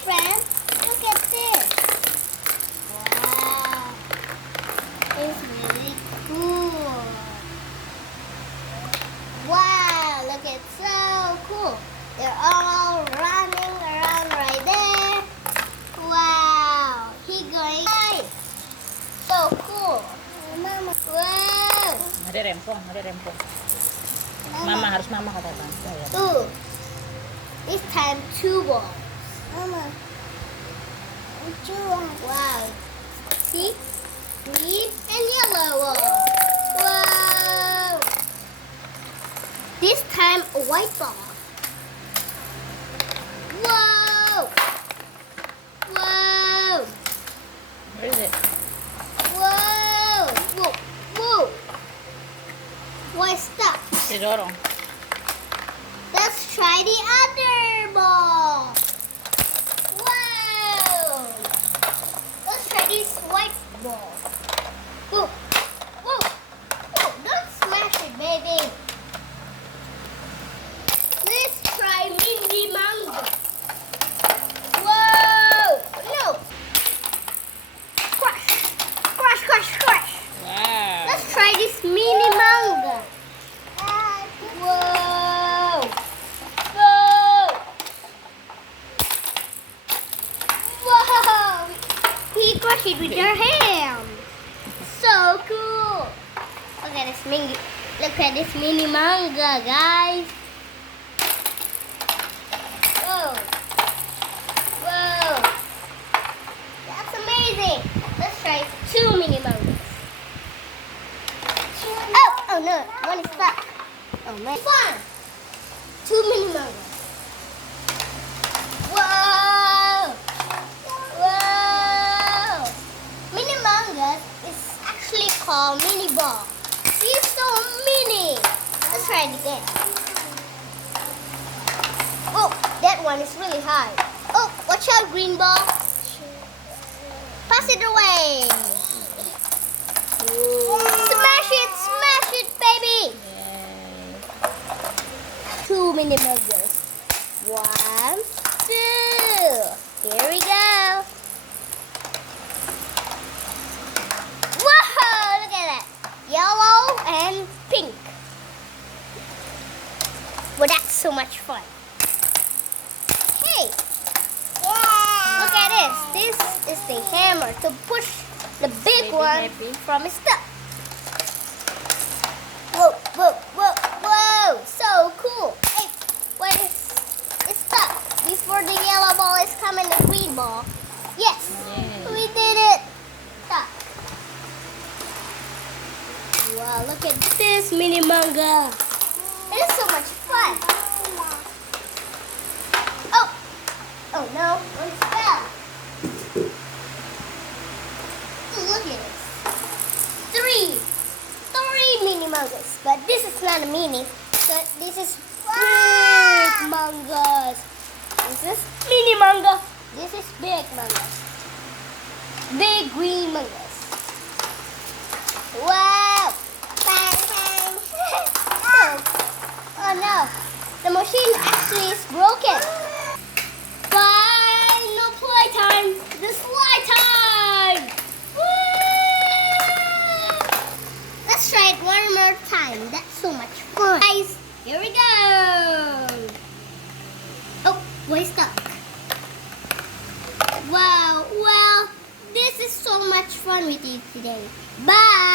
friends, look at this. Wow. It's really cool. Wow, look, it's so cool. They're all running around right there. Wow, he going right. So cool. Mama. Wow. Ada rempong. Mama harus mama kata tante. Ya. Ooh. This time 2 balls. Mama. Wow. See? Green and yellow ball. Wow. This time a white ball. Whoa. Whoa. Where is it? Whoa. Whoa. Whoa. Why stop? Didorong. Let's try the other ball. Wow. Let's try this white ball. Whoa. Whoa. Whoa. Don't smash it, baby. Let's try mini mango. Whoa. No. Crush. Crush, crush, crush. Wow. Let's try this mini mango. Whoa! Whoa! Whoa! He crushed it with your hand. So cool. Look at this mini. Look at this mini manga, guys. Whoa! Whoa! That's amazing. Let's try 2 mini mangas. Oh no! One is stuck. Oh man. Fun! 2 mini mangas. Whoa! Whoa! Mini mangas is actually called mini ball. He's so mini. Let's try it again. Oh, that one is really high. Oh, watch out, green ball. Pass it away. Smash it, baby. 2 mini mangas. 1, 2. Here we go. Whoa! Look at that. Yellow and pink. Well, that's so much fun. Hey. Look at this. This is the hammer to push the big one from its top. Whoa, whoa, whoa, whoa. So cool. Hey, wait, it's stuck. Before the yellow ball is coming, the green ball. Yes, we did it. Stuck. Wow, look at this mini manga. It's so much fun. Oh no, it fell. Look at this. 3 mini mangas. But this is not a mini. But this is big mangas. This is mini manga. This is big mangas. Big green mangas. Wow. Bang, bang. Oh no. The machine actually is broken. Final playtime. The slide time. Woo! Let's try it one more time. That's so much fun. Guys, here we go. Oh, we're stuck. Wow, well, this is so much fun with you today. Bye.